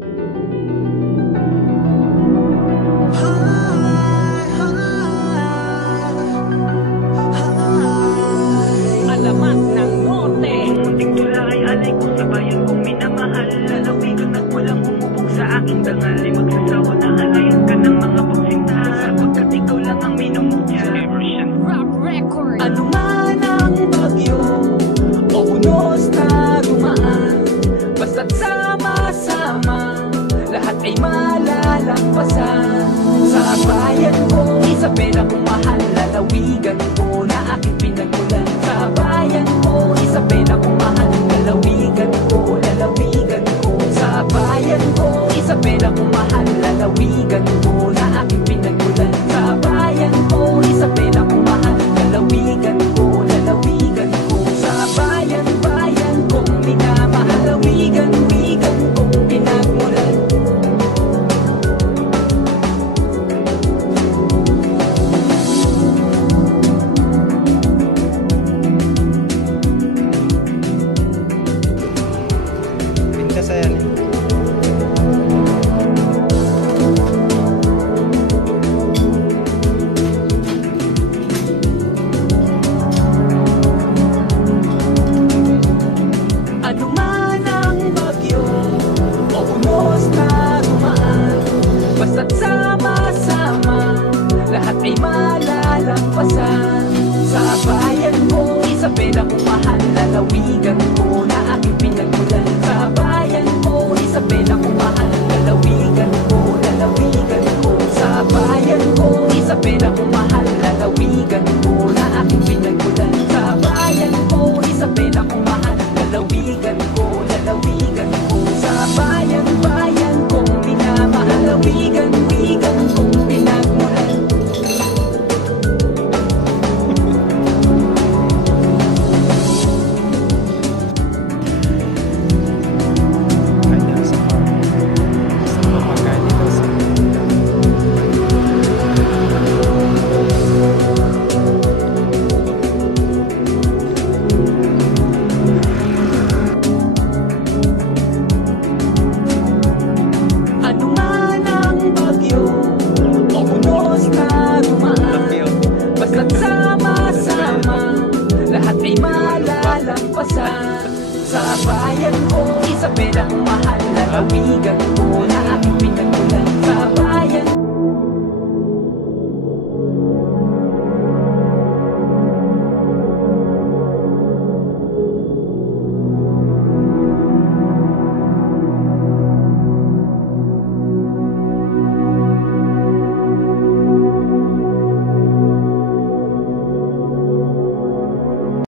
Alamat ng norte. Munting tula ay alay ko sa bayan kong minamahal. Lalawigan at walang umubog sa aking dangal. Di magsasawa na alayan ka ng mga pagsinta, sapagkat ikaw lang ang minumutya. Rap record. Ano man ang bagyo o unos na dumaan, basta't sama-sama, lahat ay malalampasan. Sa bayan ko, Isabela kong mahal, lalawigan ko na aking pinagmulan. Sa bayan ko, Isabela kong mahal, lalawigan ko, lalawigan ko. Sa bayan ko, Isabela kong mahal, lalawigan ko na aking pinagmulan. Sa bayan ko, Isabela kong mahal, lalawigan ko, lalawigan ko. Sa bayan, bayan kong minamahal, lalawigan, wigan kong pinagmulan. Pinta saya nih. Ano man ang bagyo o unos na dumaan, basta't sama-sama, lahat ay malalampasan. Sa bayan ko, Isabela kong mahal, lalawigan ko na aking pinagmulan. Sa bayan ko, Isabela kong mahal, lalawigan ko, lalawigan ko. Sa bayan ko, Isabela kong mahal, lalawigan ko na aking pinagmulan. Sa bayan ko, Isabela kong mahal, lalawigan ko, lalawigan ko. Sa bayan, bayan kong minamahal, lalawigan, wigan kong pinagmulan. Ada sa pamakain dito sa Ano man ang bagyo o unos na dumaan, basta't sama-sama, lahat ay malalampasan. Sa bayan ko, Isabela kong mahal, lalawigan ko na aking pinagmulan.